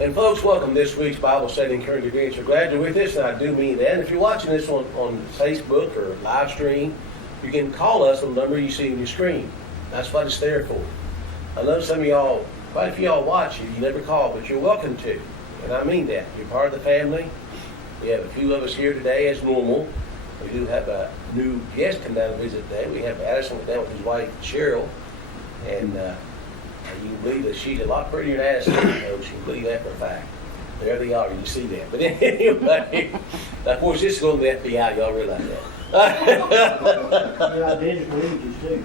And folks, welcome to this week's Bible study and current events. We're glad you're with us, and I do mean that. And if you're watching this on Facebook or live stream, you can call us on the number you see on your screen. That's what it's there for. I know some of y'all, quite a few y'all watch it, you never call, but you're welcome to. And I mean that. You're part of the family. We have a few of us here today as normal. We do have a new guest come down to visit today. We have Addison down with his wife, Cheryl. And you can believe that she's a lot prettier than Addison. You can believe that for a fact. There they are. You see that. But anyway, of course, this is going to the FBI. Y'all realize that. Yeah, digital images too.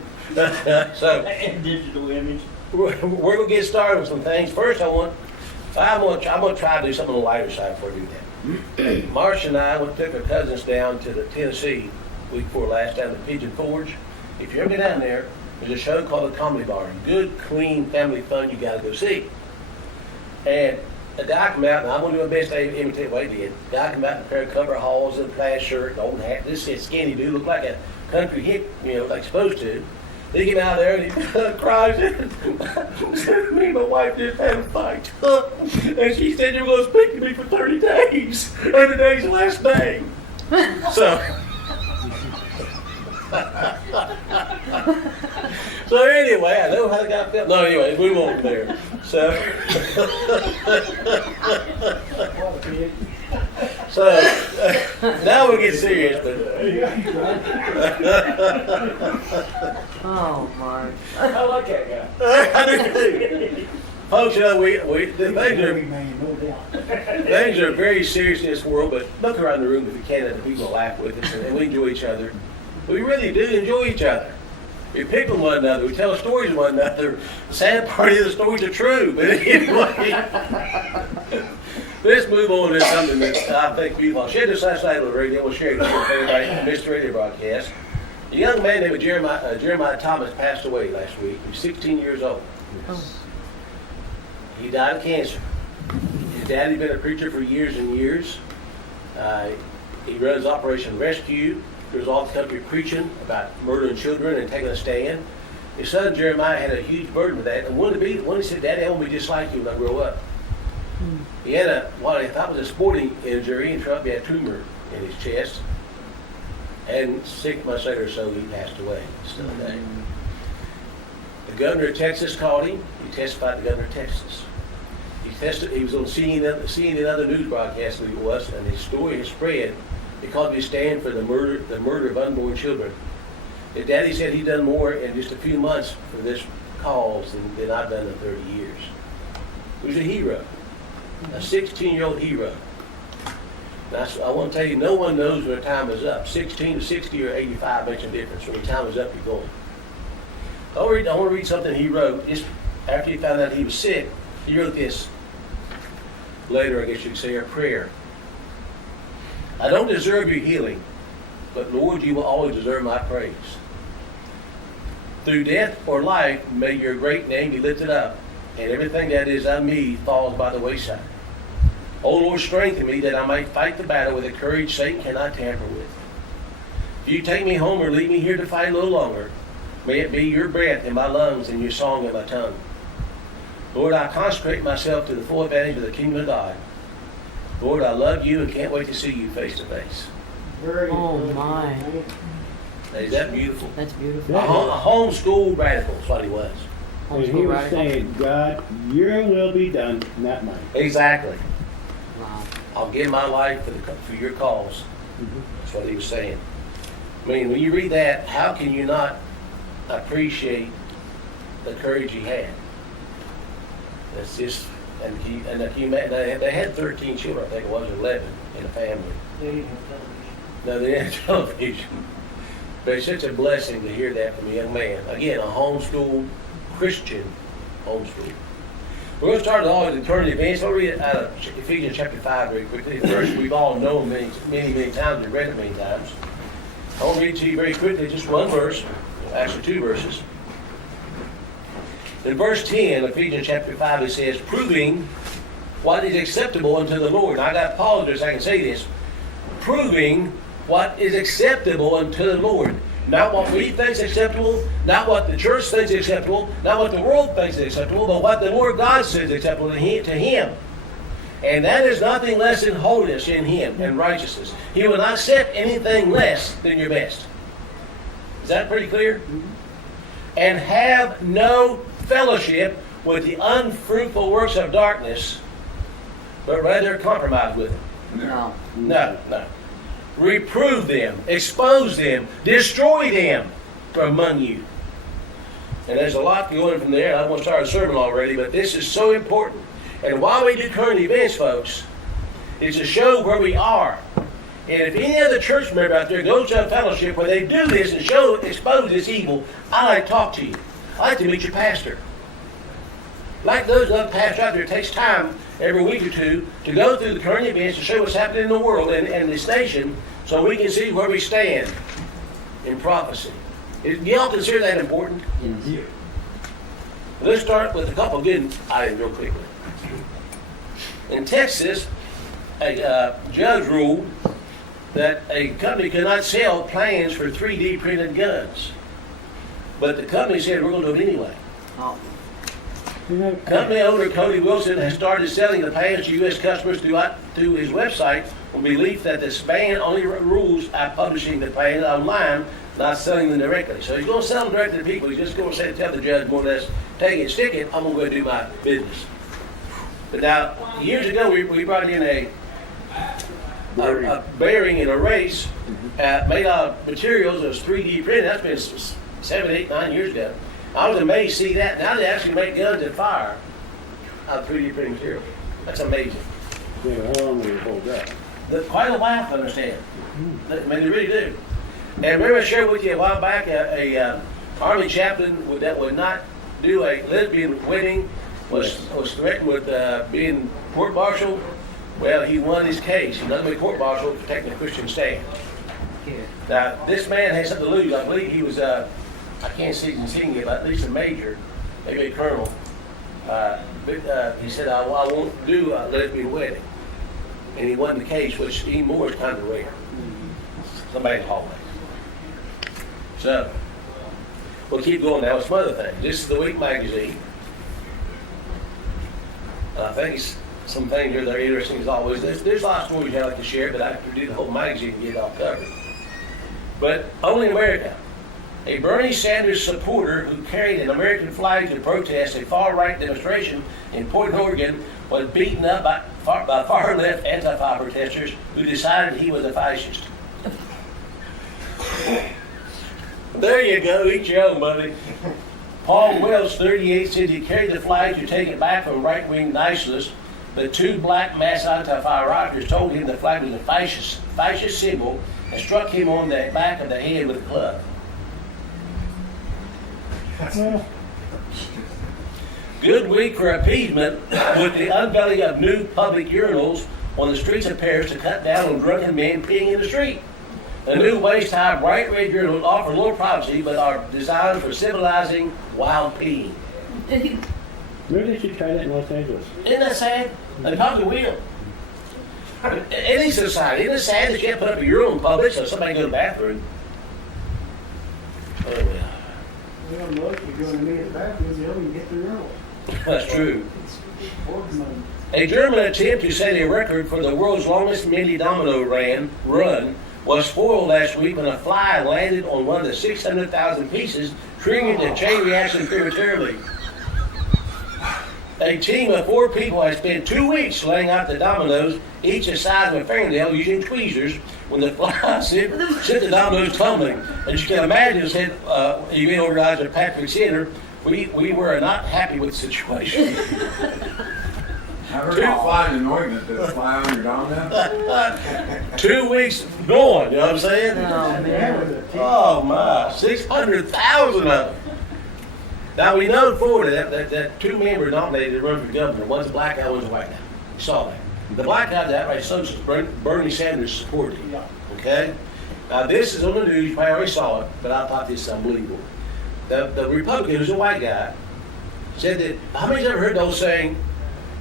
So, And digital image. we're going to get started with some things. First, I'm going to try to do something on the lighter side before I do that. Marcia and I took our cousins down to the Tennessee week before last down to Pigeon Forge. If you're ever down there, there's a show called The Comedy Bar. Good, clean, family fun you got to go see. And a guy come out, and I'm going to do my best to imitate what he did. The guy come out in a pair of coveralls and a plaid shirt, an old hat. This skinny dude looked like a country hick, like supposed to. He came out there and he cries and said, me and my wife just had a fight. And she said, you're going to speak to me for 30 days. And today's the last day. So anyway, I know how the guy felt. No, anyway, we won't there. So now we'll get serious. But oh, Mark. I like that guy. I do too. Folks, things are very serious in this world, but look around the room if you can, and the people laugh with us, and we enjoy each other. We really do enjoy each other. We pick on one another. We tell stories of one another. The sad part is the stories are true. But anyway, let's move on to something that I think beautiful. I shared this last night on the radio. We'll share it with everybody who missed the radio broadcast. A young man named Jeremiah Thomas passed away last week. He was 16 years old. Oh. He died of cancer. His dad had been a preacher for years and years. He runs Operation Rescue. He was off the country preaching about murdering children and taking a stand. His son Jeremiah had a huge burden with that, and wanted to be. When he said, "Daddy, I want to be just like you when I grow up." He had what he thought was a sporting injury, and he had a tumor in his chest. And 6 months later or so, he passed away. Still today. The governor of Texas called him. He testified to the governor of Texas. He was on CNN other news broadcasts than he was, and his story has spread because of his stand for the murder of unborn children. His daddy said he'd done more in just a few months for this cause than I've done in 30 years. He was a hero, a 16-year-old hero. Now, I want to tell you, no one knows when time is up. 16 to 60 or 85 makes a difference. When time is up, you're going. I want to read something he wrote. Just after he found out he was sick, he wrote this. Later, I guess you could say, a prayer. I don't deserve your healing, but Lord, you will always deserve my praise. Through death or life, may your great name be lifted up, and everything that is of me falls by the wayside. O Lord, strengthen me that I might fight the battle with a courage Satan cannot tamper with. If you take me home or leave me here to fight a little longer, may it be your breath in my lungs and your song in my tongue. Lord, I consecrate myself to the full advantage of the kingdom of God. Lord, I love you and can't wait to see you face to face. Oh, my. Is that beautiful? That's beautiful. A homeschool radical is what he was. And he was saying, God, your will be done, not mine. Exactly. Wow. I'll give my life for your cause. That's what he was saying. I mean, when you read that, how can you not appreciate the courage he had? It's just, they had 13 children, I think it was, 11 in a family. They didn't have television. No, they didn't have television. But it's such a blessing to hear that from a young man. Again, a homeschool, Christian homeschool. We're going to start all with the current events. I'll read it out of Ephesians chapter 5 very quickly. First, we've all known many times. We've read it many times. I want to read to you very quickly just one verse, actually 2 verses. In verse 10, Ephesians chapter 5, it says, proving what is acceptable unto the Lord. Now, I got to pause there so I can say this. Proving what is acceptable unto the Lord. Not what we think is acceptable, not what the church thinks is acceptable, not what the world thinks is acceptable, but what the Lord God says is acceptable to Him. And that is nothing less than holiness in him and righteousness. He will not accept anything less than your best. Is that pretty clear? And have no fellowship with the unfruitful works of darkness, but rather compromise with them. No. No. Reprove them, expose them, destroy them from among you. And there's a lot going from there. I won't start a sermon already, but this is so important. And while we do current events, folks, it's to show where we are. And if any other church member out there goes to a fellowship where they do this and expose this evil, I like to talk to you. I like to meet your pastor. Like those other pastors out there, it takes time every week or two to go through the current events to show what's happening in the world and this nation so we can see where we stand in prophecy. Do y'all consider that important? Yes. Let's start with a couple of good items real quickly. In Texas, a judge ruled that a company could not sell plans for 3D printed guns. But the company said, we're going to do it anyway. Oh. Company owner Cody Wilson has started selling the plans to U.S. customers through his website on belief that this ban only rules out publishing the plans online, not selling them directly. So he's going to sell them directly to people. He's just going to tell the judge more or less, take it, stick it, I'm going to go do my business. But now, years ago, we brought in a bearing in a race made out of materials that was 3D printed. That's been 7, 8, 9 years ago. I was amazed to see that. Now they actually make guns that fire out of 3D printed material. That's amazing. Yeah, how long will you hold that? Quite a while, to understand. I mean, they really do. And remember I shared with you a while back a Army chaplain that would not do a lesbian wedding was threatened with being court-martialed. Well, he won his case. He doesn't be court-martialed for taking a Christian stand. Now, this man had something to lose. I believe he was, I can't see it, but at least a major, maybe a colonel. He said, I won't do a lesbian wedding. And he won the case, which even more is kind of rare. Somebody in the hallway. So, we'll keep going now with some other things. This is the Week magazine. I think some things here that are interesting as always. There's a lot of stories I'd like to share, but I could do the whole magazine and get it all covered. But only in America, a Bernie Sanders supporter who carried an American flag to protest a far-right demonstration in Portland, Oregon, was beaten up by far-left anti-Fa protesters who decided he was a fascist. There you go, eat your own, buddy. Paul Wells, 38, said he carried the flag to take it back from right-wing nationalists, but two black mass anti-Fa rioters told him the flag was a fascist symbol and struck him on the back of the head with a club. Good week for appeasement with the unveiling of new public urinals on the streets of Paris to cut down on drunken men peeing in the street. The new waist-high bright red urinals offer little privacy but are designed for civilizing wild peeing. Maybe they should try that in Los Angeles. Isn't that sad? They probably will. Any society, isn't it sad that you can't put up a urinal in public so somebody can go to the bathroom? Oh, well. Well, look, you're going to meet at the bathroom, you can get the urinal. That's true. Work money. A German attempt to set a record for the world's longest mini domino run was spoiled last week when a fly landed on one of the 600,000 pieces, triggering the chain reaction prematurely. A team of 4 people has spent 2 weeks laying out the dominoes, each the size of a fingernail, using tweezers, when the fly sent the dominoes tumbling. As you can imagine, said event organizer Patrick Center, we were not happy with the situation. I heard you flying an ointment that fly on your domino. 2 weeks going, you know what I'm saying? Oh, man. Oh my, 600,000 of them. Now we know in Florida that 2 men were nominated to run for governor. One's a black guy, one's a white guy. You saw that. The black guy that right, so Bernie Sanders supported him. Okay? Now this is on the news, you probably already saw it, but I thought this is unbelievable. The Republican, who's a white guy, said that, how many's ever heard those saying,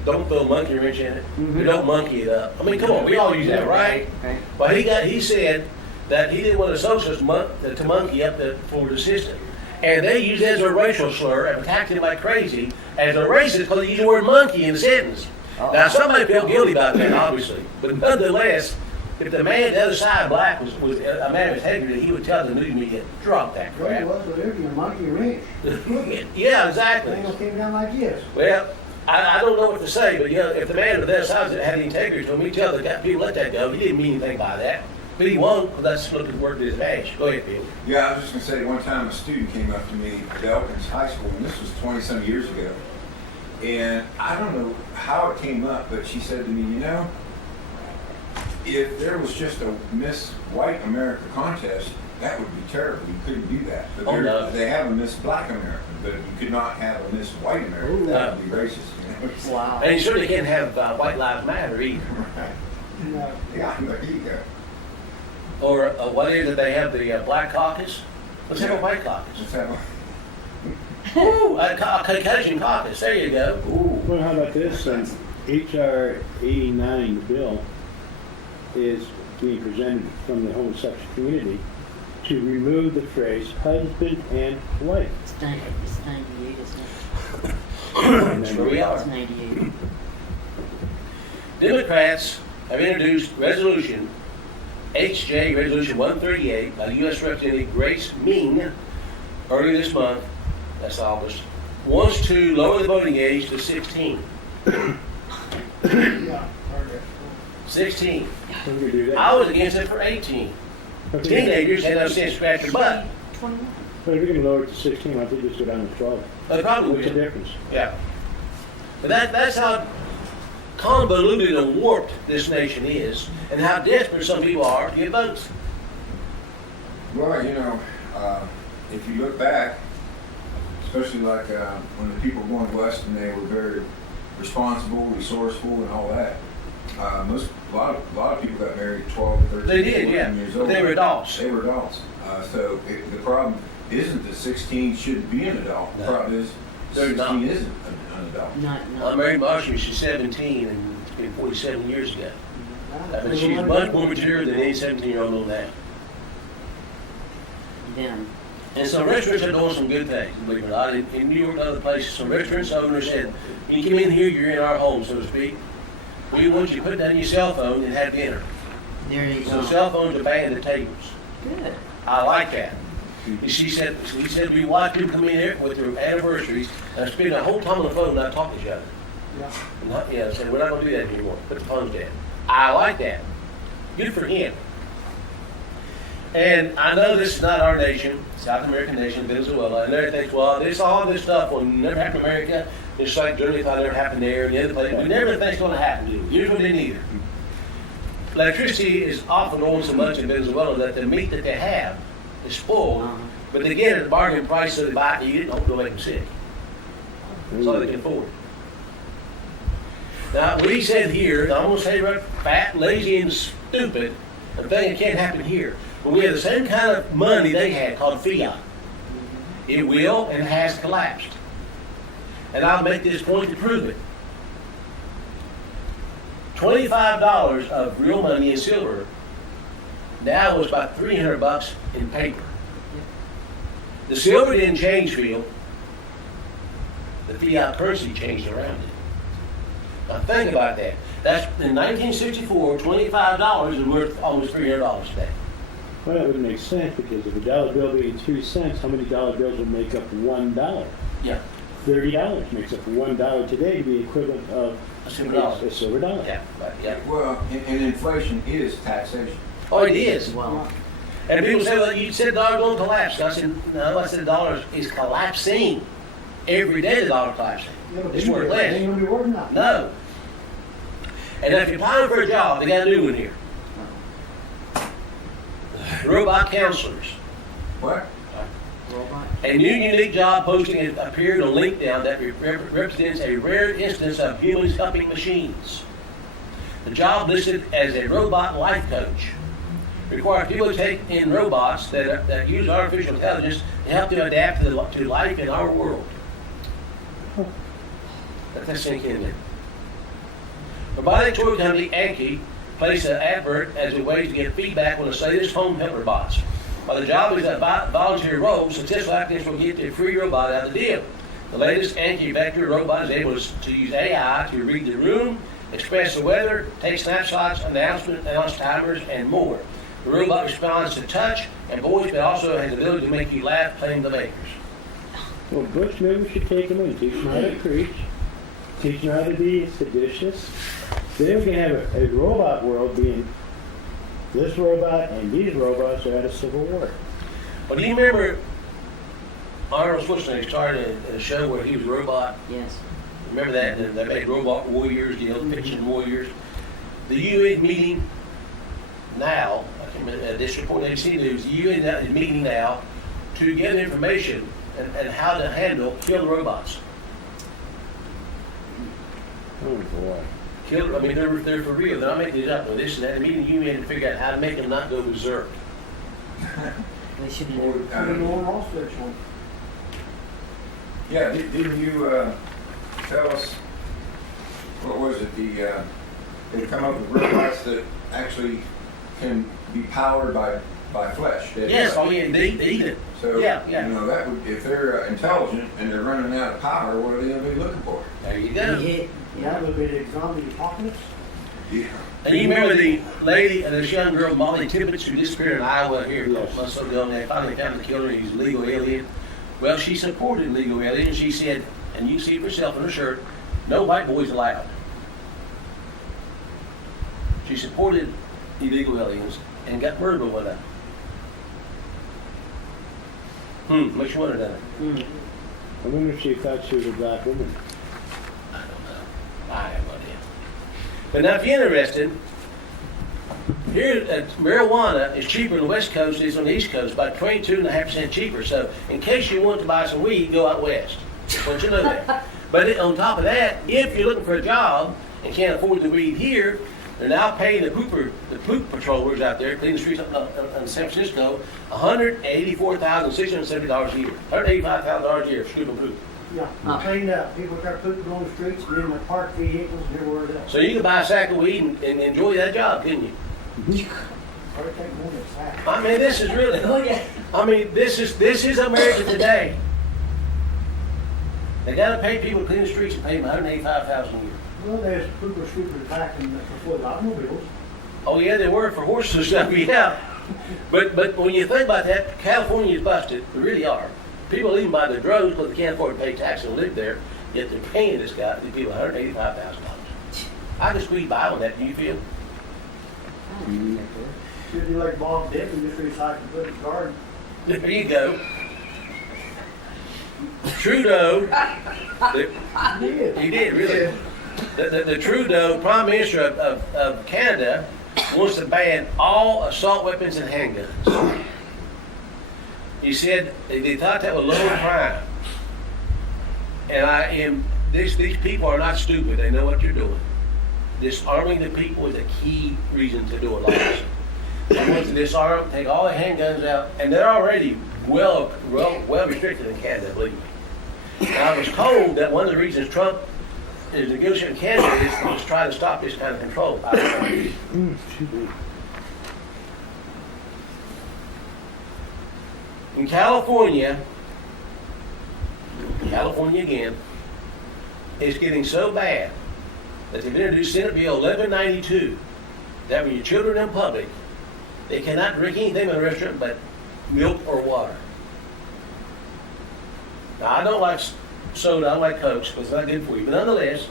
don't throw a monkey wrench in it, or don't monkey it up? I mean, come on, we all use that, right? But he said that he didn't want the socialists to monkey up the Florida system. And they used it as a racial slur and attacked him like crazy as a racist because they used the word monkey in the sentence. Now, somebody felt guilty about that, obviously, but nonetheless, if the man the other side, black, was a man of integrity, he would tell the news media, drop that Well, it crap. was whatever, you monkey wrench. Yeah, They exactly. ain't gonna came down like this. Well, I don't know what to say, but if the man of the other side had the integrity to him, he'd tell the people let that go. He didn't mean anything by that. But he won't, because that's looking work to his advantage. Go ahead, Bill. Yeah, I was just gonna say, one time a student came up to me at Elkins High School, and this was 20-some years ago. And I don't know how it came up, but she said to me, if there was just a Miss White America contest, that would be terrible. You couldn't do that. But Oh, no. they have a Miss Black America, but you could not have a Miss White America. Ooh. That would be racist. Wow. And you certainly can't have White Lives Matter either. Right. No. Yeah, there you go. Or what is it, they have the Black Caucus? Let's have a White Caucus. Let's have Ooh, a Caucasian caucus. There you go. ooh. Well, how about this? HR 89 bill is being presented from the homosexual community to remove the phrase husband and wife. It's 98, isn't it? And That's then where we It's are. 98. Democrats have introduced resolution, HJ Resolution 138, by the U.S. Representative Grace Ming earlier this month, that's August, wants to lower the voting age to 16. Yeah. Okay. 16. So we could do that. I was against it for 18. Okay. Teenagers had no sense to scratch their butt. 21. But if we can lower it to 16, why don't we just go down to 12? They probably What's the will. difference? Yeah. But that's how convoluted and warped this nation is, and how desperate some people are to get votes. Well, if you look back, especially like when the people were going west and they were very responsible, resourceful, and all that. A lot of people got married at 12 and 13, They did, 14 yeah. years But old. they were adults. They were adults. The problem isn't that 16 shouldn't be an adult. The No. problem is They're 16 not. isn't an adult. I married Marcia, she's 17, and it's been 47 years ago. But she's Well, much more mature than any 17-year-old know now. Then, And some restaurants are doing some good things, believe it or not. In New York and other places, some restaurants owners said, when you come in here, you're in our home, so to speak. We want you to put down your cell phone and have dinner. there you So go. cell phones are banned at tables. Good. I like that. And he said we watch people come in here with their anniversaries and spend the whole time on the phone and not talk to each other. Yeah. Said we're not going to do that anymore. Put the phones down. I like that. Good for him. And I know this is not our nation, South American nation, Venezuela, and everything thinks, well, all this stuff will never happen in America. It's like Germany thought it never happened there, and the other place. We never think it's going to happen, do we? Usually didn't either. Electricity is often going so much in Venezuela that the meat that they have is spoiled, but they get it at a bargain price, so they buy it and eat it, and don't make them sick. That's all they can afford. Now, what he said here, I'm going to say right, fat, lazy, and stupid, a thing that can't happen here. When we have the same kind of money they had called fiat, it will and has collapsed. And I'll make this point to prove it. $25 of real money in silver now was about $300 in paper. The silver didn't change, Phil. The fiat currency changed around it. Now think about that. That's in 1964, $25 is worth almost $300 today. Well, that would make sense because if a dollar bill being 2 cents, how many dollar bills would make up $1? Yeah. $30 makes up $1 today to be equivalent of A silver dollar. a silver dollar. Yeah, but yeah. Well, and inflation is taxation. Oh, it is. Well, And people say, well, you said the dollar going to collapse. I said, no, I said the dollar is collapsing. Every day the dollar collapsing. Yeah, but It's you- worth Ain't less. gonna be worth nothing. No. And if you're applying for a job, they got a new one here. Robot counselors. What? robot. A new unique job posting appeared on LinkedIn that represents a rare instance of humans helping machines. The job listed as a robot life coach requires people to take in robots that use artificial intelligence to help them adapt to life in our world. Let that sink in there. Robotic toy company Anki placed an advert as a way to get feedback on the latest home helper bots. While the job is a volunteer role, successful applicants will get their free robot out of the deal. The latest anti-vector robot is able to use AI to read the room, express the weather, take snapshots, announce timers, and more. The robot responds to touch and voice, but also has the ability to make you laugh, claim the makers. Well, Butch, maybe we should take them and teach them how to preach, teach them how to be seditious. Then we can have a robot world being this robot and these robots are at a civil war. Well, do you remember Arnold Schwarzenegger started a show where he was a robot? Yes. Remember that? And they made robot warriors, fiction warriors. The UN meeting now, this report ABC News, the UN is meeting now to get information and how to handle killer robots. Oh boy. Killer, I mean, they're for real. They're not making it up. Well, this and that. The meeting the UN to figure out how to make them not go berserk. We should be Well, doing. Put it on all switch one. Yeah, didn't you tell us, what was it, they come up with robots that actually can be powered by flesh? Dead Yes, flesh. oh yeah, they eat it. So, Yeah, yeah. you know, that would, if they're intelligent and they're running out of power, what are they gonna be looking for? There you go. Yeah. Yeah, a little bit of zombie apocalypse. Yeah. And you remember the lady, this young girl, Molly Tibbetts, who disappeared in Iowa here a couple months ago, and they finally found the killer. He's a legal alien. Well, she supported legal aliens. She said, and you see it yourself in her shirt, no white boys allowed. She supported illegal aliens and got murdered with one of them. Much wonder, doesn't it? I wonder if she thought she was a black woman. I don't know. I have no idea. But now, if you're interested, here, marijuana is cheaper on the West Coast than it is on the East Coast, about 22.5% cheaper. So, in case you want to buy some weed, go out west. Don't you know that? But on top of that, if you're looking for a job and can't afford the weed here, they're now paying the poop patrollers out there, cleaning the streets in San Francisco, $184,670 a year. $185,000 a year for scooping poop. Yeah, cleaned up. People got pooping on the streets and in their parked vehicles and everywhere else. So you can buy a sack of weed and enjoy that job, couldn't you? Probably take more than a sack. I mean, this is really. Oh, yeah. I mean, this is America today. They got to pay people to clean the streets and pay them $185,000 a year. Well, there's pooper scoopers back in before the automobiles. Oh yeah, they were for horses and stuff. Yeah, but when you think about that, California is busted. They really are. People even buy their drones because they can't afford to pay tax and live there. Yet they're paying these people $185,000. I could squeeze by on that. Do you feel? Should be like Bob Dick and just recycle put in his garden. There you go. Trudeau. He did really. The Trudeau, Prime Minister of Canada, wants to ban all assault weapons and handguns. He said they thought that would lower crime. And these people are not stupid. They know what they're doing. Disarming the people is a key reason to do a lot of this. They want to disarm, take all the handguns out, and they're already well restricted in Canada, believe me. Now, I was told that one of the reasons Trump is negotiating Canada is to try to stop this kind of control. I don't know. In California again, it's getting so bad that they've introduced Senate Bill 1192 that when your children are in public, they cannot drink anything in a restaurant but milk or water. Now, I don't like soda, I don't like Cokes because it's not good for you. But nonetheless,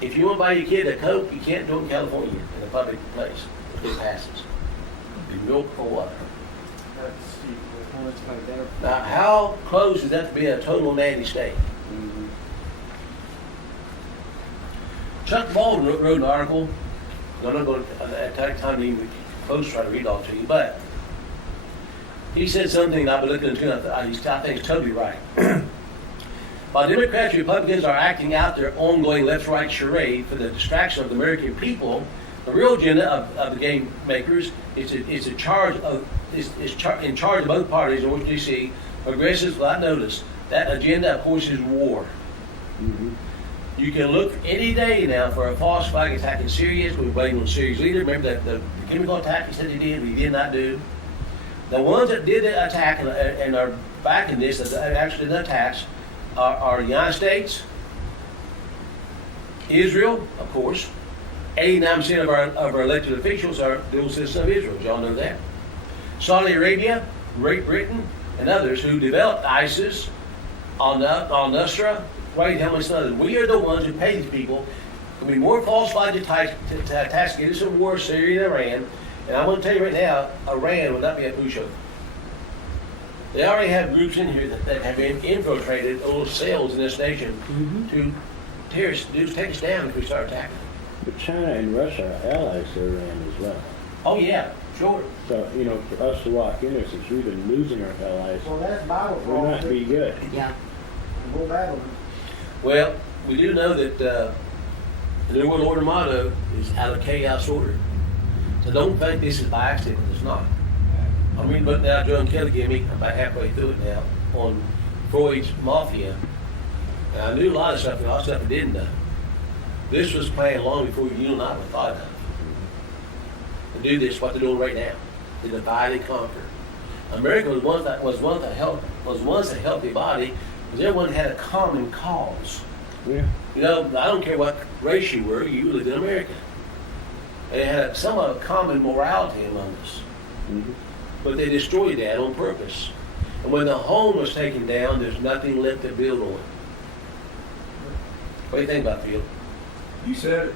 if you want to buy your kid a Coke, you can't do it in California in a public place. It passes. Be milk or water. That's steep. Now, how close is that to being a total nanny state? Chuck Baldwin wrote an article. I'm not going to take time to even close try to read all to you, but he said something I've been looking into, and I think it's totally right. While Democrats and Republicans are acting out their ongoing left-right charade for the distraction of the American people, the real agenda of the game makers is in charge of both parties in Washington, D.C. Progressives will not notice. That agenda, of course, is war. Mm-hmm. You can look any day now for a false flag attack in Syria. We're waiting on Syria's leader. Remember that the chemical attack he said he did, but he did not do. The ones that did the attack and are backing this, that actually did the attacks, are the United States, Israel, of course. 89% of our elected officials are dual citizens of Israel. Did y'all know that? Saudi Arabia, Great Britain, and others who developed ISIS, al-Nusra, White Helmets, and others. We are the ones who pay these people. There'll be more falsified attacks to get us in war, Syria and Iran. And I'm going to tell you right now, Iran would not be a pushover. They already have groups in here that have been infiltrated little cells in this nation to take us down if we start attacking. But China and Russia are allies to Iran as well. Oh yeah, sure. So, you know, for us to walk in there, since we've been losing our allies, Well, that's Bible we're not be good. Yeah. Go Babylon. Well, we do know that the New World Order motto is out of chaos order. So don't think this is by accident. It's not. I'm reading a book now, John Kelly gave me, I'm about halfway through it now, on Freud's Mafia. And I knew a lot of stuff, and a lot of stuff I didn't know. This was planned long before you and I were thought of. To do this, what they're doing right now, to divide and conquer. America was once a healthy body, because everyone had a common cause. Yeah. You know, I don't care what race you were, you lived in America. And it had somewhat of common morality among us. Mm-hmm. But they destroyed that on purpose. And when the home was taken down, there's nothing left to build on. What do you think about Phil? You said it.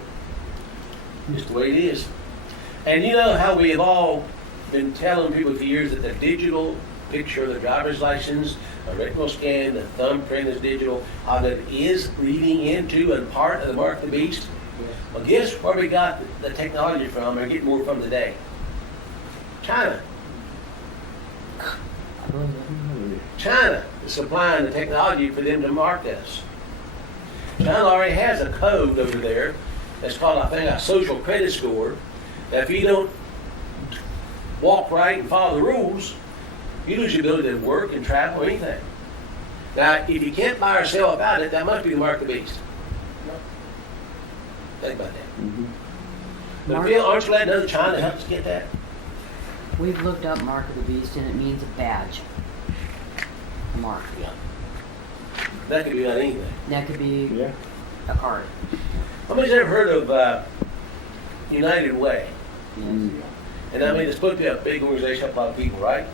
Just the way it is. And you know how we have all been telling people for years that the digital picture, the driver's license, a retinal scan, the thumbprint is digital, how that is leading into and part of the mark of the beast? Well, guess where we got the technology from and getting more from today? China. China is supplying the technology for them to mark us. China already has a code over there that's called, I think, a social credit score. That if you don't walk right and follow the rules, you lose your ability to work and travel or anything. Now, if you can't buy or sell about it, that must be the mark of the beast. Think about that. Mm-hmm. But Phil, aren't you glad to know that China helps us get that? We've looked up Mark of the Beast, and it means a badge. A mark. Yeah. That could be on anything. That could be Yeah. a card. How many's ever heard of United Way? Yes. Mm. And I mean, it's supposed to be a big organization, a lot of people, right?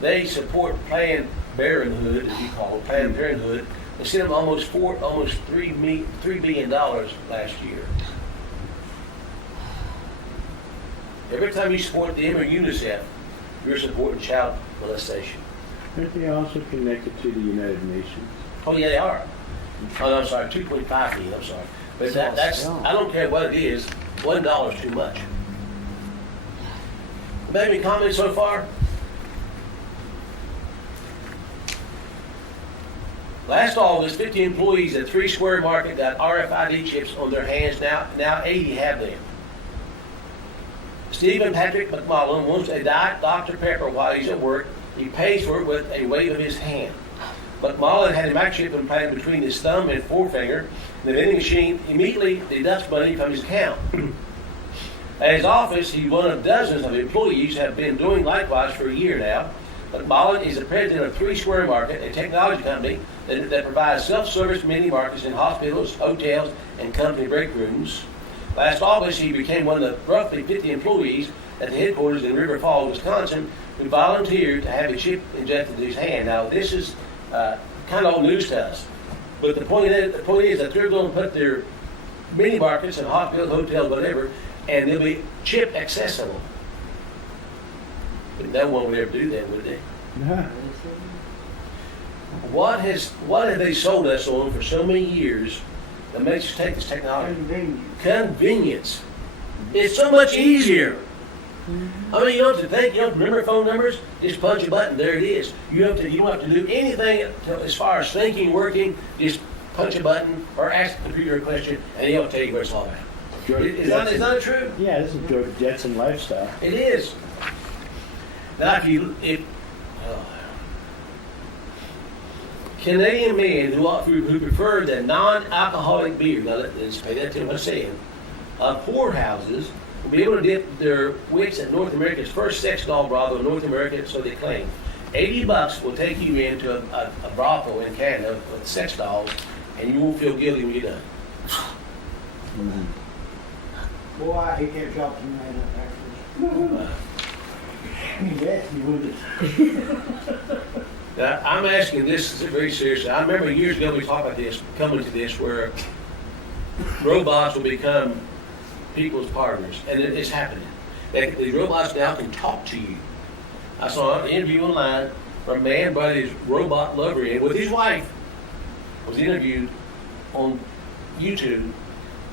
They support Planned Parenthood, as you call it, Planned Parenthood. They sent them almost $3 billion last year. Every time you support them or UNICEF, you're supporting child molestation. Aren't they also connected to the United Nations? Oh yeah, they are. Oh, no, I'm sorry, 2.5 million. I'm sorry, but that's I don't care what it is. $1 is too much. Any comments so far? Last August, 50 employees at 3 Square Market got RFID chips on their hands. Now 80 have them. Stephen Patrick McMullen wants a Diet Dr. Pepper while he's at work. He pays for it with a wave of his hand. McMullen had a microchip implanted between his thumb and forefinger. The vending machine immediately deducts money from his account. At his office, he's one of dozens of employees have been doing likewise for a year now. McMullen is the president of 3 Square Market, a technology company that provides self-service mini markets in hospitals, hotels, and company break rooms. Last August, he became one of the roughly 50 employees at the headquarters in River Falls, Wisconsin, who volunteered to have a chip injected into his hand. Now, this is kind of old news to us, but the point is that they're going to put their mini markets in hospitals, hotels, whatever, and they'll be chip accessible. But no one would ever do that, would they? Uh-huh. What have they sold us on for so many years that makes us take this technology? Convenience. It's so much easier. I mean, you don't have to think, you don't have to remember phone numbers, just punch a button, there it is. You don't have to do anything as far as thinking, working, just punch a button or ask the computer a question and he'll tell you where it's all at. Is that true? Yeah, this is George Jetson lifestyle. It is. Now, Canadian men who prefer the non-alcoholic beer, now let's pay that to what I'm saying, whorehouses will be able to dip their wicks at North America's first sex doll brothel in North America, so they claim. $80 will take you into a brothel in Canada with sex dolls, and you won't feel guilty when you're done. Boy, I hate that job you made up afterwards. Yes, you would. Now, I'm asking this very seriously. I remember years ago we talked about this, coming to this, where robots will become people's partners, and it's happening. The robots now can talk to you. I saw an interview online where a man brought his robot lover in with his wife, was interviewed on YouTube,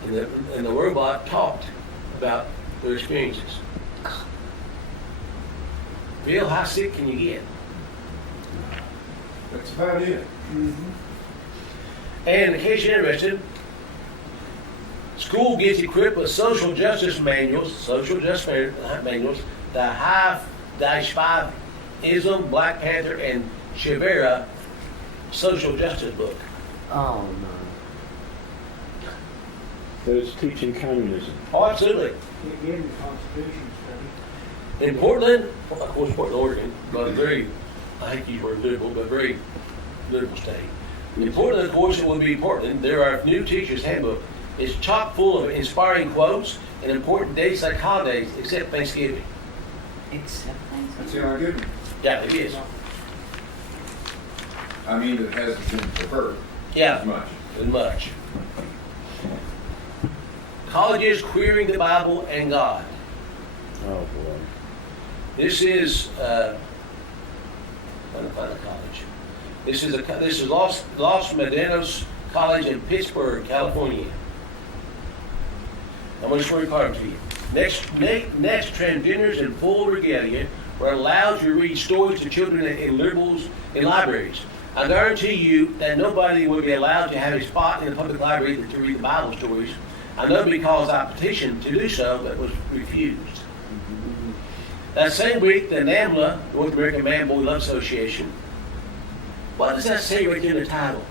and the robot talked about their experiences. Bill, how sick can you get? That's about it. And in case you're interested, school gets equipped with social justice manuals, the High-5 Islam, Black Panther, and Shivera social justice book. Oh, no. Those teaching communism. Oh, absolutely. Get in the Constitution study. In Portland, of course, Portland, Oregon, but a very, I hate to use the word liberal, but very liberal state. In Portland, of course, it would be Portland. There are new teachers' handbook. It's chock full of inspiring quotes and important dates like holidays, except Thanksgiving. Except That's the only good one. Yeah, it is. I mean, it hasn't been preferred Yeah, as much. as much. Colleges queering the Bible and God. Oh, boy. This is I'm trying to find a college. This is Los Medanos College in Pittsburgh, California. I'm going to swear card to you. Next, transgenders in full regalia were allowed to read stories to children in libraries. I guarantee you that nobody would be allowed to have a spot in the public library to read the Bible stories. I know because I petitioned to do so, but was refused. That same week, the NAMLA, North American Man Boy Love Association, what does that say right there in the title?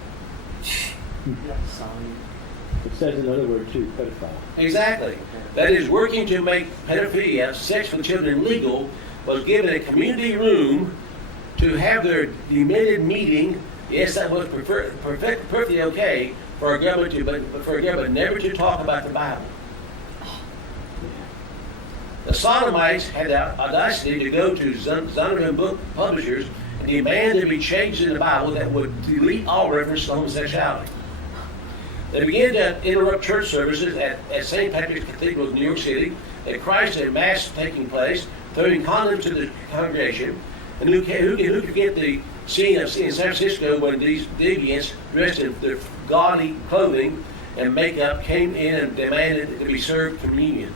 Sorry. It says another word too, pedophile. Exactly. That is working to make pedophilia, sex with children legal, was given a community room to have their demented meeting. Yes, that was perfectly okay for a government to, but for a government never to talk about the Bible. The Sodomites had the audacity to go to Zondervan book publishers and demand there be changes in the Bible that would delete all reference to homosexuality. They began to interrupt church services at St. Patrick's Cathedral in New York City. At Christ and Mass taking place, throwing condoms to the congregation. And who could get the scene in San Francisco when these deviants dressed in their gaudy clothing and makeup came in and demanded to be served communion.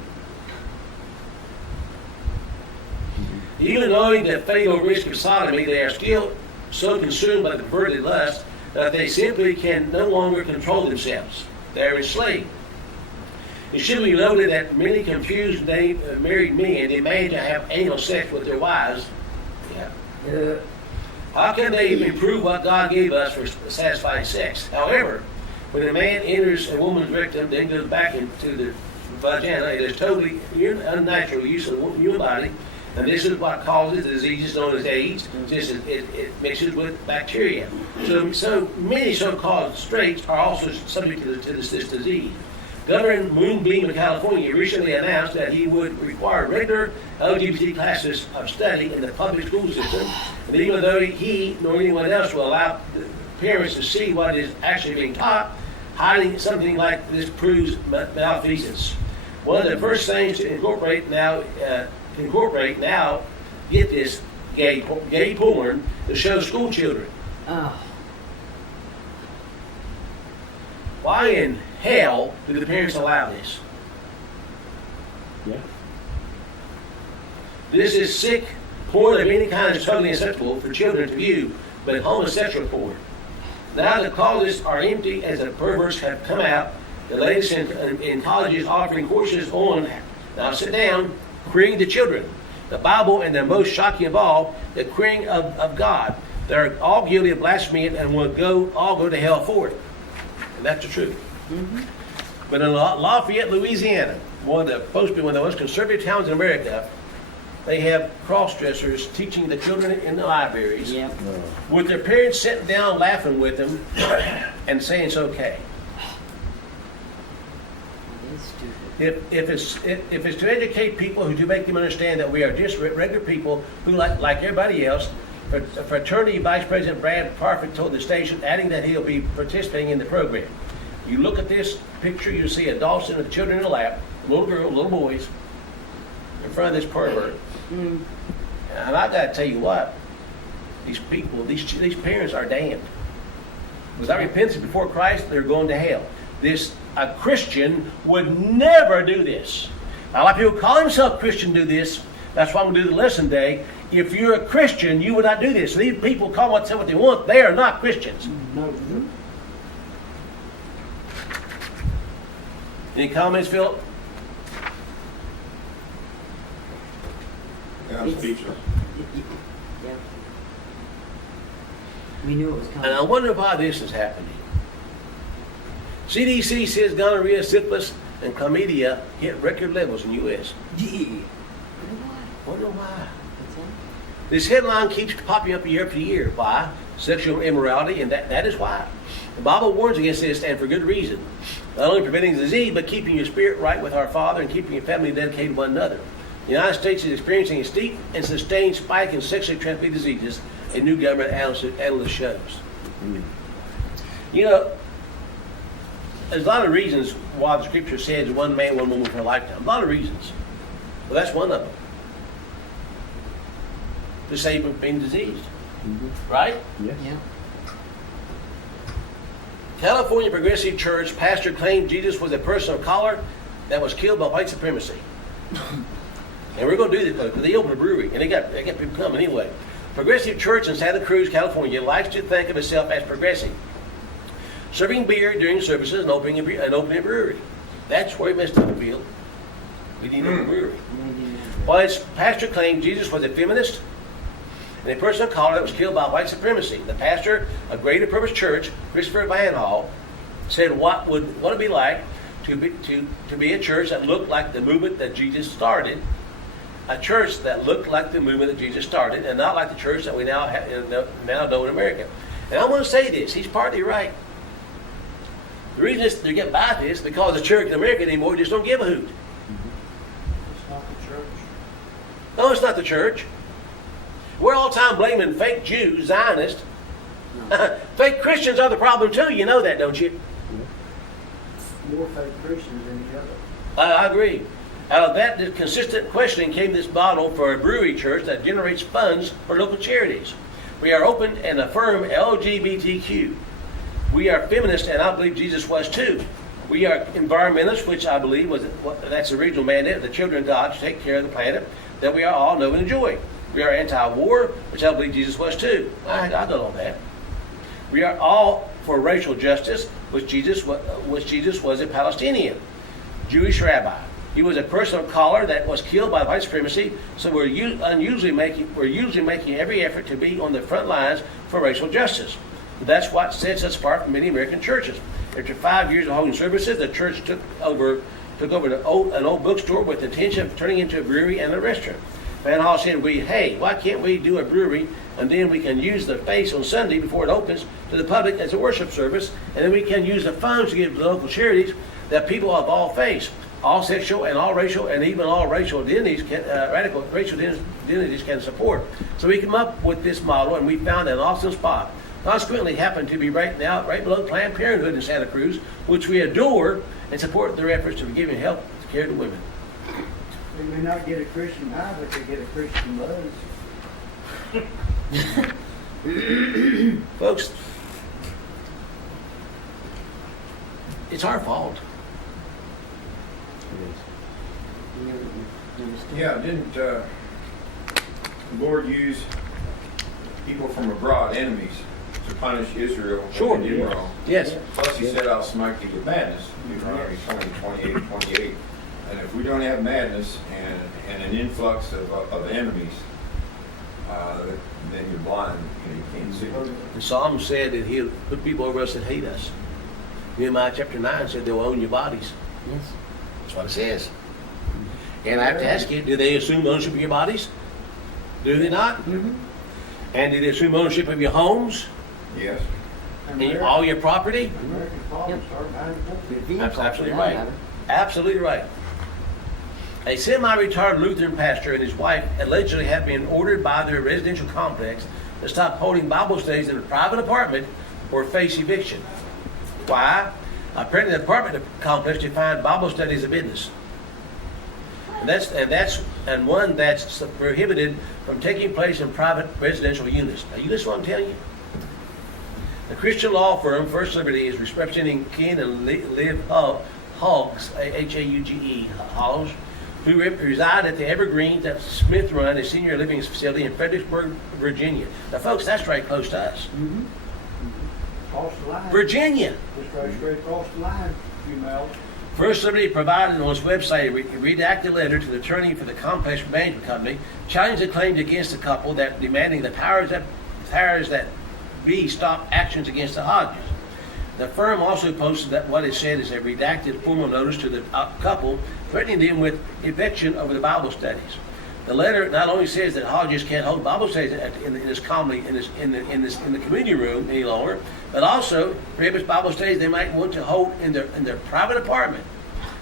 Even knowing the fatal risk of sodomy, they are still so consumed by the perverted lust that they simply can no longer control themselves. They are enslaved. It should be noted that many confused married men demand to have anal sex with their wives. Yeah. How can they improve what God gave us for satisfying sex? However, when a man enters a woman's rectum, then goes back into the vagina, it is totally unnatural use of the human body. And this is what causes the diseases known as AIDS. It mixes with bacteria. So many so-called straights are also subject to this disease. Governor Moonbeam of California recently announced that he would require regular LGBT classes of study in the public school system. And even though he nor anyone else will allow parents to see what is actually being taught, hiding something like this proves malfeasance. One of the first things to incorporate now, get this, gay porn to show school children. Oh. Why in hell do the parents allow this? Yeah. This is sick porn of any kind is totally acceptable for children to view, but homosexual porn. Now the colleges are empty as the perverts have come out. The latest in colleges offering courses on, now sit down, queering the children, the Bible, and the most shocking of all, the queering of God. They're all guilty of blasphemy and will all go to hell for it. And that's the truth. Mm-hmm. But in Lafayette, Louisiana, supposed to be one of the most conservative towns in America, they have cross-dressers teaching the children in the libraries Yep. with their parents sitting down laughing with them and saying it's okay. It is stupid. If it's to educate people, who to make them understand that we are just regular people who, like everybody else, fraternity Vice President Brad Parfit told the station, adding that he'll be participating in the program. You look at this picture, you see adults and the children in the lap, little girls, little boys, in front of this pervert. Mm. And I got to tell you what, these people, these parents are damned. Without repentance before Christ, they're going to hell. A Christian would never do this. Now, a lot of people call themselves Christian do this. That's why I'm going to do the lesson day. If you're a Christian, you would not do this. These people call themselves what they want. They are not Christians. No. Any comments, Philip? Yeah, I'm speechless. Yeah. We knew it was coming. And I wonder why this is happening. CDC says gonorrhea, syphilis, and chlamydia hit record levels in the U.S. Yeah. Wonder why. What's that? This headline keeps popping up year after year. Why? Sexual immorality, and that is why. The Bible warns against this, and for good reason. Not only preventing disease, but keeping your spirit right with our Father and keeping your family dedicated to one another. The United States is experiencing a steep and sustained spike in sexually transmitted diseases, a new government analyst shows. You know, there's a lot of reasons why the scripture says one man, one woman for a lifetime. A lot of reasons. Well, that's one of them. To save from being diseased. Right? Yes. Yeah. California Progressive Church pastor claimed Jesus was a person of color that was killed by white supremacy. And we're going to do this because they opened a brewery and they got people coming anyway. Progressive Church in Santa Cruz, California likes to think of itself as progressive, serving beer during services and opening a brewery. That's where he messed up, Bill. We need a brewery. While its pastor claimed Jesus was a feminist and a person of color that was killed by white supremacy, the pastor of Greater Purpose Church, Christopher Van Hall, said what would it be like to be a church that looked like the movement that Jesus started, a church that looked like the movement that Jesus started, and not like the church that we now know in America. And I want to say this: he's partly right. The reason they get by this is because the church in America anymore just don't give a hoot. It's not the church. No, it's not the church. We're all the time blaming fake Jews, Zionists. Fake Christians are the problem too. You know that, don't you? More fake Christians than each other. I agree. Out of that consistent questioning came this model for a brewery church that generates funds for local charities. We are open and affirm LGBTQ. We are feminist, and I believe Jesus was too. We are environmentalists, which I believe that's the original mandate of the children of God to take care of the planet that we are all know and enjoy. We are anti-war, which I believe Jesus was too. I know all that. We are all for racial justice, which Jesus was a Palestinian Jewish rabbi. He was a person of color that was killed by white supremacy. So we're usually making every effort to be on the front lines for racial justice. That's what sets us apart from many American churches. After 5 years of holding services, the church took over an old bookstore with the intention of turning into a brewery and a restaurant. Van Hall said, hey, why can't we do a brewery and then we can use the face on Sunday before it opens to the public as a worship service, and then we can use the funds to give to local charities that people of all faiths, all sexual and all racial and even all racial identities, radical racial identities can support. So we came up with this model and we found an awesome spot. Consequently, happened to be right below Planned Parenthood in Santa Cruz, which we adore and support their efforts to giving health care to women. They may not get a Christian high, but they get a Christian buzz. Folks, it's our fault. Yeah, didn't the Lord use people from abroad, enemies, to punish Israel Sure. when they did wrong? Yes. Plus he said, I'll smite thee with madness, Deuteronomy 20:28. And if we don't have madness and an influx of enemies, then you're blind, you can't see. The Psalm said that he'll put people over us that hate us. Nehemiah chapter 9 said they'll own your bodies. Yes. That's what it says. And I have to ask you, do they assume ownership of your bodies? Do they not? Mm-hmm. And do they assume ownership of your homes Yes. and all your property? American fathers started buying books. Your vehicle, That's for absolutely that right. matter. Absolutely right. A semi-retired Lutheran pastor and his wife allegedly have been ordered by their residential complex to stop holding Bible studies in a private apartment or face eviction. Why? Apparently, the apartment complex defined Bible study as a business, and one that's prohibited from taking place in private residential units. Now, you listen to what I'm telling you. The Christian law firm First Liberty is representing Ken and Liv Hoggs, H-A-U-G-E, Hoggs, who reside at the Evergreen that Smith run, a senior living facility in Fredericksburg, Virginia. Now, folks, that's right close to us. Mhm. Across the line. Virginia. Just right straight across the line, a few miles. First Liberty provided on its website a redacted letter to the attorney for the complex management company, challenging the claims against the couple that demanding the powers that be stop actions against the Hodges. The firm also posted that what it said is a redacted formal notice to the couple, threatening them with eviction over the Bible studies. The letter not only says that Hodges can't hold Bible studies in the community room any longer, but also prohibits Bible studies they might want to hold in their private apartment,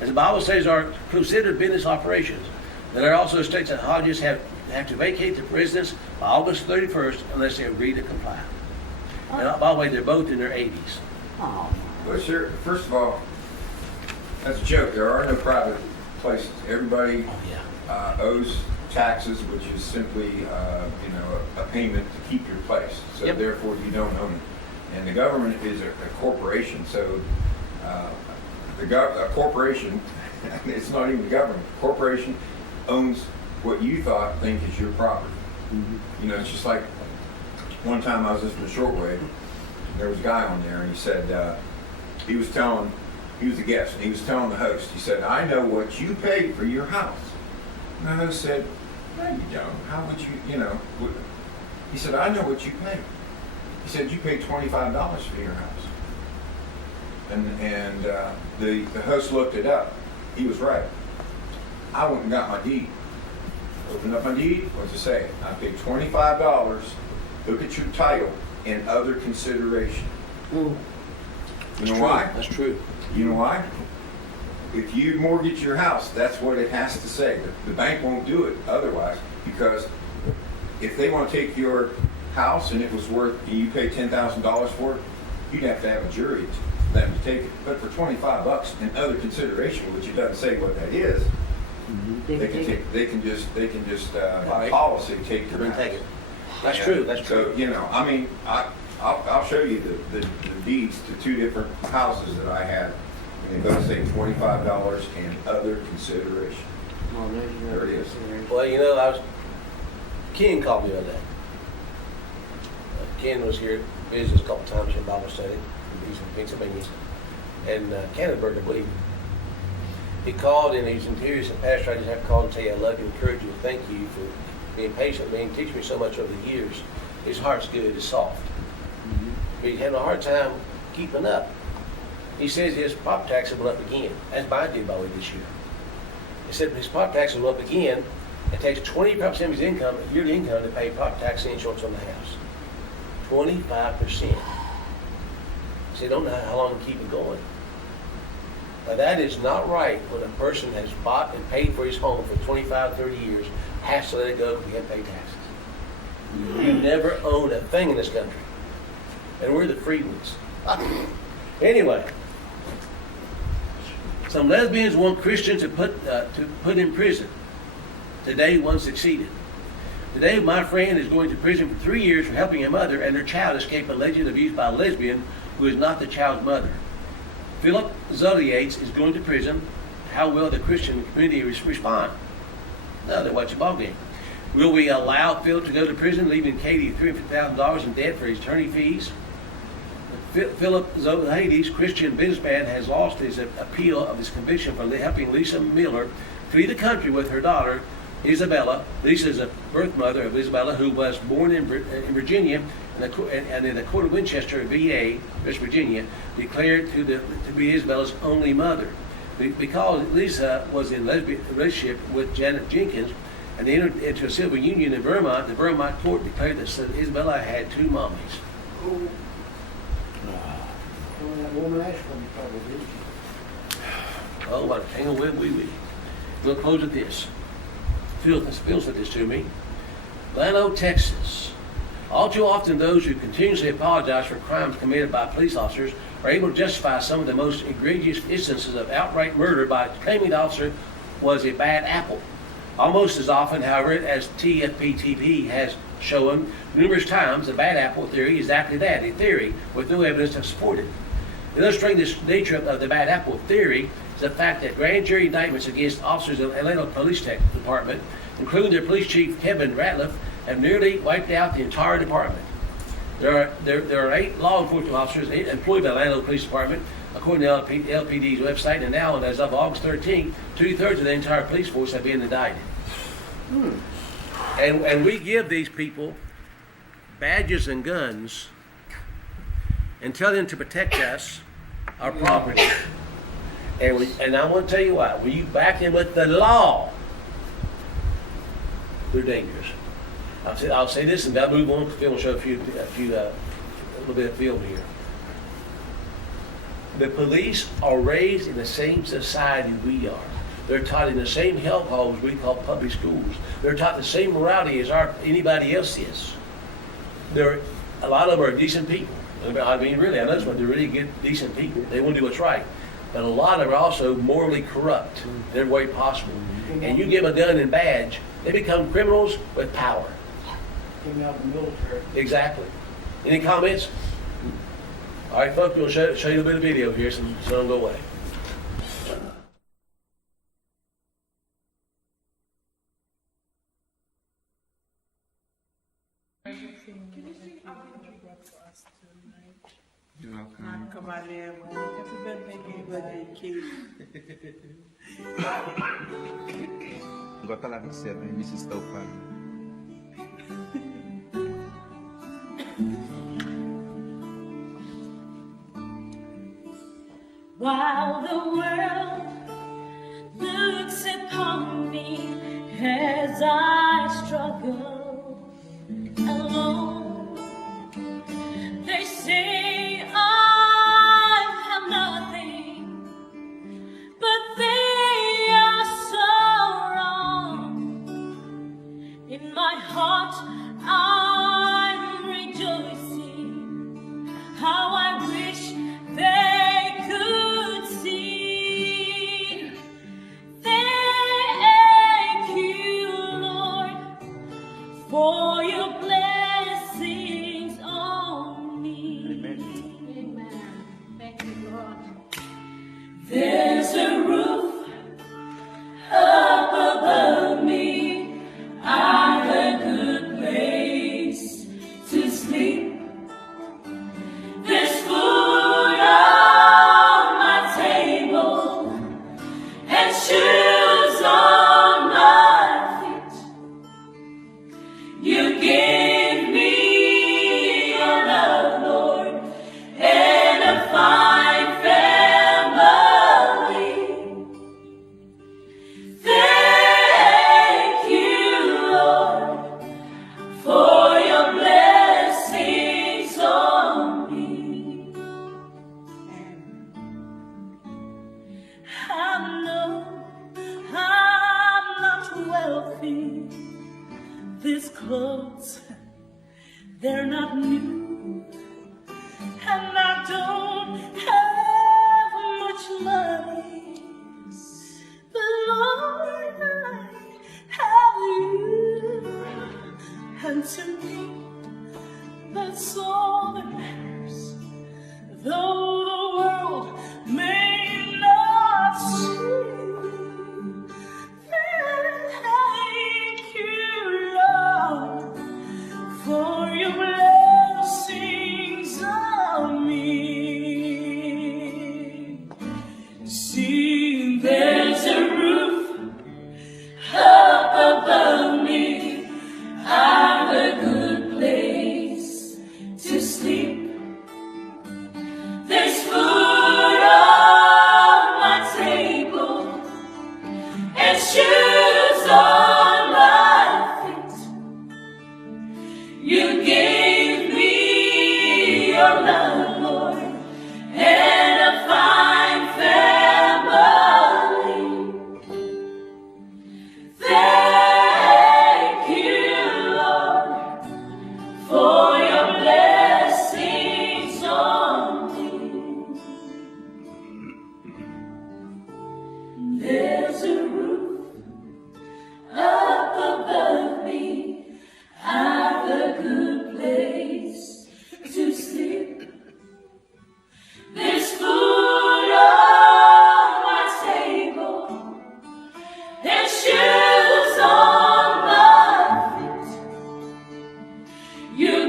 as the Bible studies are considered business operations. The letter also states that Hodges have to vacate the residence by August 31st unless they agree to comply. And by the way, they're both in their 80s. Oh, Well, sure, first of all, that's a joke. There are no private places. Everybody Oh, yeah. owes taxes, which is simply, a payment to keep your place. So Yep. therefore, you don't own it. And the government is a corporation. So a corporation, it's not even the government. A corporation owns what you think is your property. You know, it's just like one time I was listening to Shortwave. There was a guy on there, and he said, he was a guest, and he was telling the host, he said, I know what you paid for your house. And the host said, no, you don't. How would you, he said, I know what you paid. He said, you paid $25 for your house. And the host looked it up. He was right. I went and got my deed. Opened up my deed, what's it say? I paid $25, look at your title, and other consideration. mm. You know why? That's true. You know why? If you mortgage your house, that's what it has to say. The bank won't do it otherwise, because if they want to take your house and it was worth, and you pay $10,000 for it, you'd have to have a jury for them to take it. But for $25 and other consideration, which it doesn't say what that is, they can just by Right. policy take They're your gonna house. take it. That's And true. That's so, true. I mean, I'll show you the deeds to two different houses that I had. And they both say $25 and other consideration. Well, there's your There it is. consideration. Ken called me on that. Ken was here, visited a couple times for Bible study. He's in Pennsylvania. And Canterbury, I believe. He called and he's interior, said, Pastor, I just have to call and tell you I love you, encourage you, thank you for being patient with me and teaching me so much over the years. His heart's good, it's soft. But he's having a hard time keeping up. He says his property taxes will up again. That's mine did by the way this year. He said his property taxes will up again. It takes 25% of his income, yearly income, to pay property tax and insurance on the house. 25%. He said, don't know how long to keep it going. Now that is not right when a person has bought and paid for his home for 25, 30 years, has to let it go because he had to pay taxes. You never own a thing in this country. And we're the free ones. Anyway, some lesbians want Christians to put in prison. Today, one succeeded. Today, my friend is going to prison for 3 years for helping a mother and her child escape alleged abuse by a lesbian who is not the child's mother. Philip Zoliates is going to prison. How will the Christian community respond? No, they watch a ball game. Will we allow Philip to go to prison, leaving Katie $350,000 in debt for his attorney fees? Philip Zoliates, Christian businessman, has lost his appeal of his conviction for helping Lisa Miller flee the country with her daughter, Isabella. Lisa is a birth mother of Isabella, who was born in Virginia, and in the court of Winchester, VA, West Virginia, declared to be Isabella's only mother. Because Lisa was in lesbian relationship with Janet Jenkins, and they entered into a civil union in Vermont. The Vermont court declared that Isabella had 2 mommies. Well, that woman asked for me trouble, didn't she? Oh, what a tangle web wee. We'll close with this. Phil said this to me. Plano, Texas. All too often, those who continuously apologize for crimes committed by police officers are able to justify some of the most egregious instances of outright murder by claiming the officer was a bad apple. Almost as often, however, as TFPTP has shown numerous times, the bad apple theory is exactly that, a theory with no evidence to support it. Illustrating this nature of the bad apple theory is the fact that grand jury indictments against officers of Atlanta Police Department, including their police chief Kevin Ratliff, have nearly wiped out the entire department. There are 8 law enforcement officers employed by the Atlanta Police Department, according to LPD's website, and now, as of August 13th, 2/3 of the entire police force have been indicted. And we give these people badges and guns and tell them to protect us, our property. And I want to tell you why. When you back them with the law, they're dangerous. I'll say this and I'll move on because Phil will show a little bit of film here. The police are raised in the same society we are. They're taught in the same health halls we call public schools. They're taught the same morality as anybody else is. A lot of them are decent people. I mean, really, I know they're really good, decent people. They want to do what's right. But a lot of them are also morally corrupt in every way possible. And you give them a gun and badge, they become criminals with power. Came out of the military. Exactly. Any comments? All right, folks, we'll show you a bit of video here, so don't go away. You're welcome. Come on there, happy birthday, kid. Got a lot of said, and Mrs. Stoker. While the world looks upon me as I struggle alone, they say I have nothing, but they are so wrong. In my heart I'm rejoicing, how I wish they could see. Thank you, Lord, for your blessings on me. Amen. Thank you, Lord. There's a roof up above me. I've a good place to sleep. There's food on my table and shoes on my feet. You give me your love, Lord, and a fine family. Thank you, Lord, for your blessings on me. I know I'm not wealthy. These clothes, they're not new, and I don't have much money. But Lord, I have you, and to me, that's all that matters. Though the world may not see. Thank you, Lord, for your blessings on me. See, there's a roof up above me. I've a good place to sleep. There's food on my table and shoes on my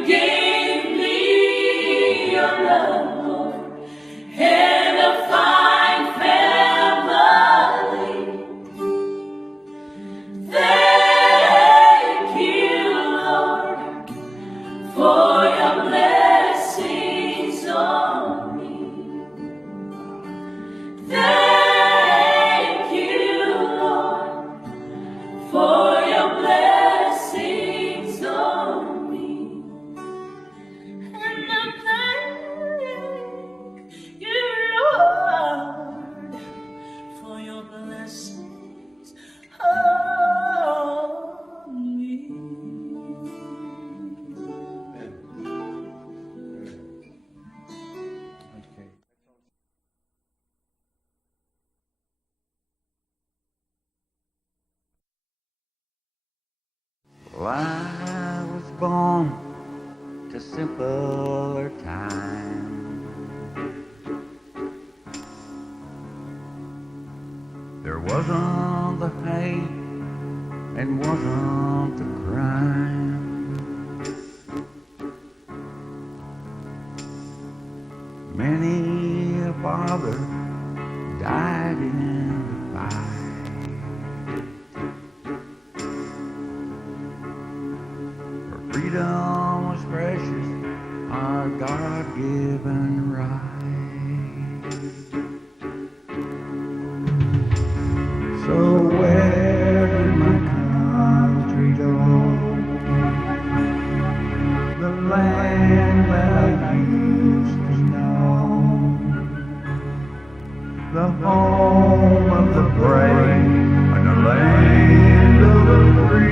gave me your love, Lord, and a fine family. Thank you, Lord, for your blessings on me. Thank you, Lord, for your blessings on me. And I thank you, Lord, for your blessings on me. Well, I was born to simpler times. There wasn't the hate and wasn't the crime. Many a father died in the fight. Freedom was precious, our God-given right. So where did my country go? The land that I used to know, the home of the brave and the land of the free.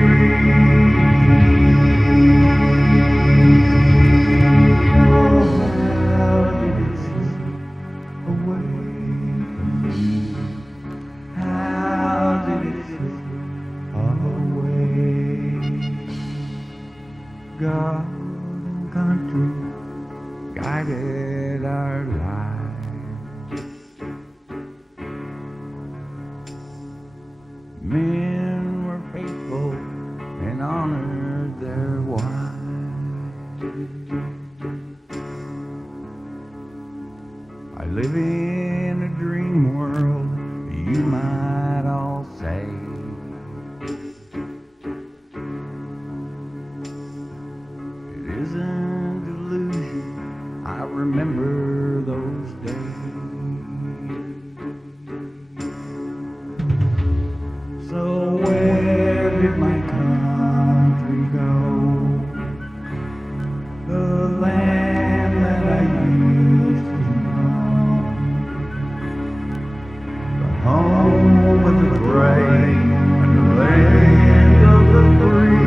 God and country guided our lives. Men were faithful and honored their wives. I live in a dream world, you might all say. Isn't delusion, I remember those days. So where did my country go? The land that I used to know, the home of the brave and the land of the free.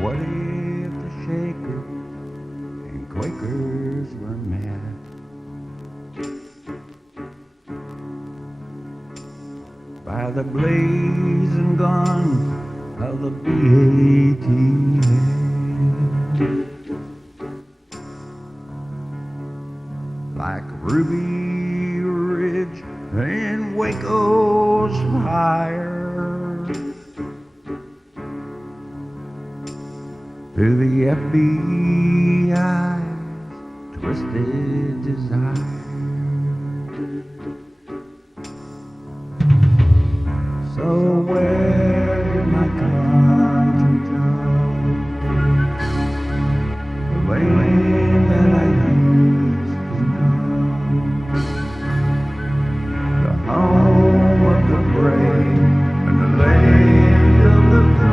What if the Shakers and Quakers were mad? By the blazing guns of the BATF. Like Ruby Ridge and Waco's fire. Through the FBI's twisted desire. So where did my country go? The land that I used to know, the home of the brave and the land of the free.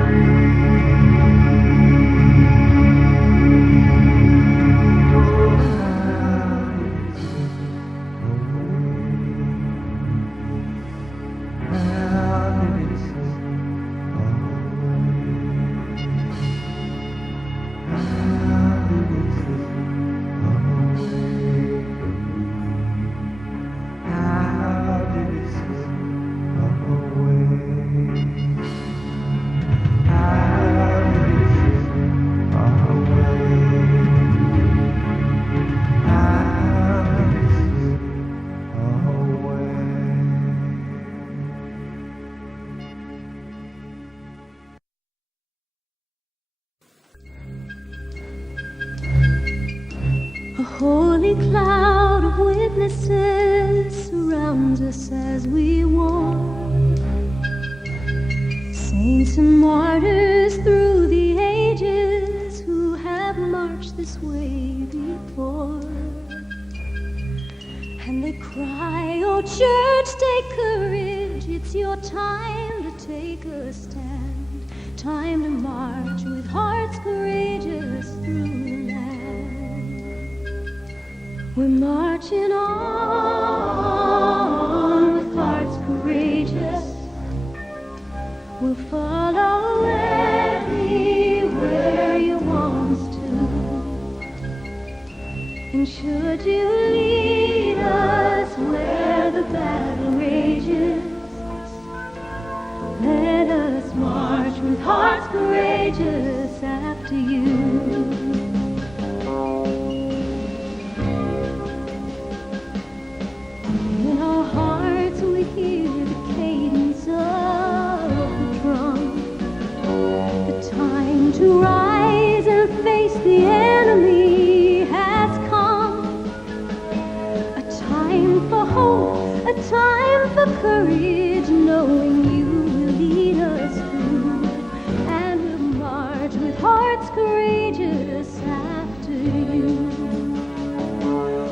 holy cloud of witnesses surrounds us as we walk. Saints and martyrs through the ages who have marched this way before. And they cry, oh church, take courage, it's your time to take a stand. Time to march with hearts courageous through the land. We're marching on with hearts courageous. We'll follow anywhere you want us to. And should you lead us where the battle rages, let us march with hearts courageous after you. In our hearts we hear the cadence of the drum. The time to rise and face the enemy has come. A time for hope, a time for courage, knowing you will lead us through. And we'll march with hearts courageous after you.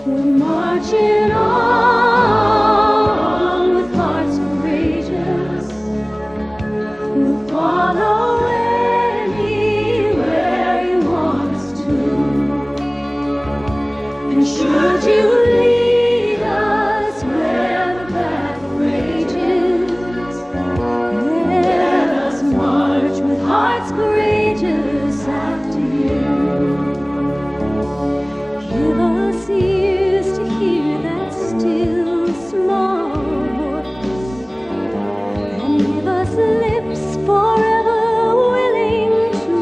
We're marching on with hearts courageous. We'll follow anywhere you want us to. And should you lead us where the battle rages, let us march with hearts courageous after you. Give us ears to hear that still small voice, and give us lips forever willing to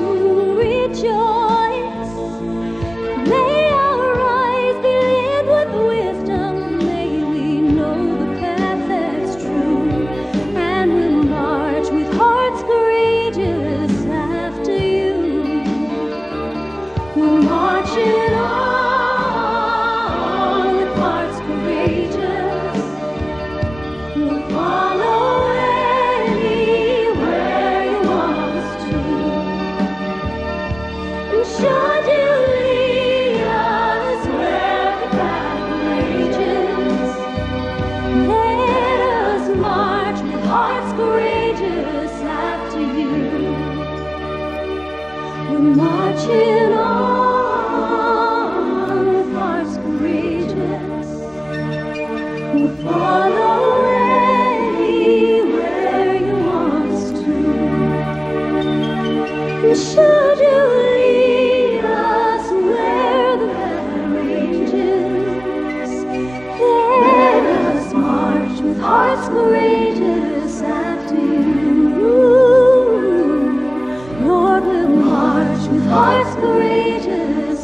rejoice. May our eyes be lit with wisdom, may we know the path that's true, and we'll march with hearts courageous after you. We're marching on with hearts courageous. We'll follow anywhere you want us to. And should you lead us where the battle rages, let us march with hearts courageous after you. We're marching on with hearts courageous. We'll follow anywhere you want us to. And should you lead us where the battle rages, let us march with hearts courageous after you. Lord, we'll march with hearts courageous